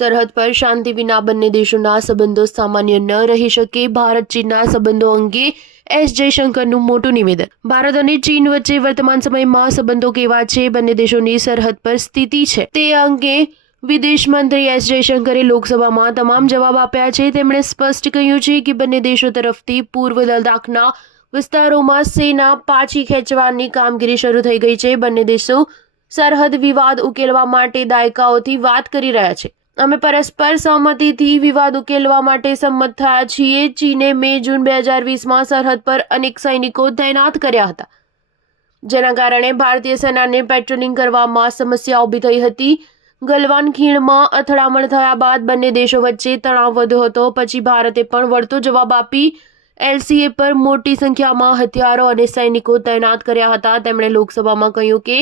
સરહદ પર શાંતિ વિના બંને દેશોના સંબંધો સામાન્ય ન રહી શકે. ભારત ચીનના સંબંધો અંગે એસ જયશંકરનું મોટું નિવેદન. ભારત અને ચીન વચ્ચે વર્તમાન સમયમાં સંબંધો કેવા છે, બંને દેશોની સરહદ પર સ્થિતિ છે, તે અંગે વિદેશ મંત્રી એસ જયશંકરે લોકસભામાં તમામ જવાબ આપ્યા છે. તેમણે સ્પષ્ટ કહ્યું છે કે બંને દેશો તરફથી પૂર્વ લદ્દાખના વિસ્તારોમાં સેના પાછી ખેંચવાની કામગીરી શરૂ થઈ ગઈ છે. બંને દેશો સરહદ વિવાદ ઉકેલવા માટે દાયકાઓથી વાત કરી રહ્યા છે. અમે પરસ્પર સહમતિથી વિવાદ ઉકેલવા માટે સંમત થયા છીએ. ચીને મે-જૂન 2020માં સરહદ પર અનેક સૈનિકો તૈનાત કર્યા હતા, જેના કારણે ભારતીય સેનાને પેટ્રોલિંગ કરવામાં સમસ્યા ઊભી થઈ હતી. ગલવાન ખીણમાં અથડામણ થયા બાદ બંને દેશો વચ્ચે તણાવ વધ્યો હતો. પછી ભારતે પણ વળતો જવાબ આપી એલસીએ પર મોટી સંખ્યામાં હથિયારો અને સૈનિકો તૈનાત કર્યા હતા. તેમણે લોકસભામાં કહ્યું કે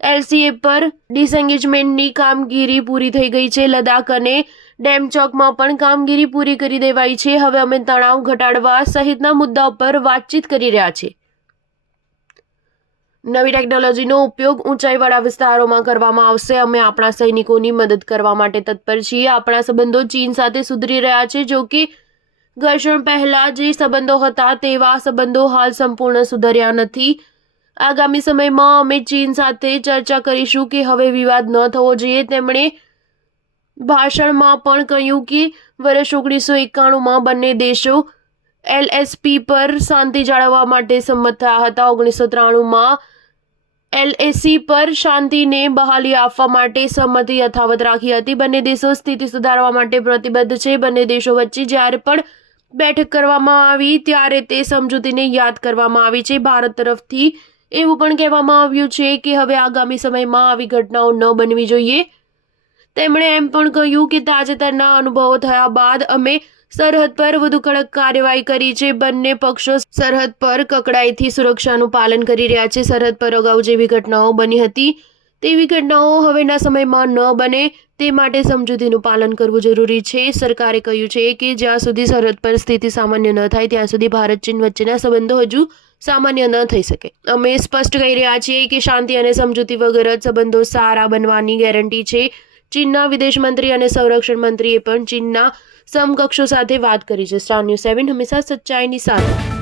એલસીએ પર ડિસેન્ગેજમેન્ટની કામગીરી પૂરી થઈ ગઈ છે. લદ્દાખ અને ડેમચોકમાં પણ કામગીરી પૂરી કરી દેવાઈ છે. હવે અમે તણાવ ઘટાડવા સહિતના મુદ્દાઓ પર વાતચીત કરી રહ્યા છીએ. નવી ટેકનોલોજીનો ઉપયોગ ઊંચાઈવાળા વિસ્તારોમાં કરવામાં આવશે. અમે આપણા સૈનિકોની મદદ કરવા માટે તત્પર છીએ. આપણા સંબંધો ચીન સાથે સુધરી રહ્યા છે. જો કે ઘર્ષણ પહેલા જે સંબંધો હતા તેવા સંબંધો હાલ સંપૂર્ણ સુધર્યા નથી. આગામી સમયમાં અમે ચીન સાથે ચર્ચા કરીશું કે હવે વિવાદ ન થવો જોઈએ. તેમણે ભાષણમાં પણ કહ્યું કે વર્ષ 1991માં બંને દેશો એલએસપી પર શાંતિ જાળવવા માટે સંમત થયા હતા. 1993માં એલએસી પર શાંતિને બહાલી આપવા માટે સહમતિ યથાવત રાખી હતી. બંને દેશો સ્થિતિ સુધારવા માટે પ્રતિબદ્ધ છે. બંને દેશો વચ્ચે જ્યારે પણ બેઠક કરવામાં આવી ત્યારે તે સમજૂતીને યાદ કરવામાં આવી છે. ભારત તરફથી એવું પણ કહેવામાં આવ્યું છે કે હવે આગામી સમયમાં આવી ઘટનાઓ ન બનવી જોઈએ. તેમણે એમ પણ કહ્યું કે તાજેતરના અનુભવો થયા બાદ અમે સરહદ પર વધુ કડક કાર્યવાહી કરી છે. બંને પક્ષો સરહદ પર કકડાઈથી સુરક્ષાનું પાલન કરી રહ્યા છે. સરહદ પર અગાઉ જેવી ઘટનાઓ બની હતી તેવી ઘટનાઓ હવેના સમયમાં ન બને તે માટે સમજૂતીનું પાલન કરવું જરૂરી છે. સરકારે કહ્યું છે કે જ્યાં સુધી સરહદ પર સ્થિતિ સામાન્ય ન થાય ત્યાં સુધી ભારત ચીન વચ્ચેના સંબંધો હજુ સામાન્ય ન થઈ શકે. અમે સ્પષ્ટ કહી રહ્યા છીએ કે શાંતિ અને સમજૂતી વગર જ સંબંધો સારા બનવાની ગેરંટી છે. ચીનના વિદેશ મંત્રી અને સંરક્ષણ મંત્રીએ પણ ચીનના સમકક્ષો સાથે વાત કરી છે. સ્ટાર ન્યૂઝ 7 હંમેશા સચ્ચાઈની સાથે.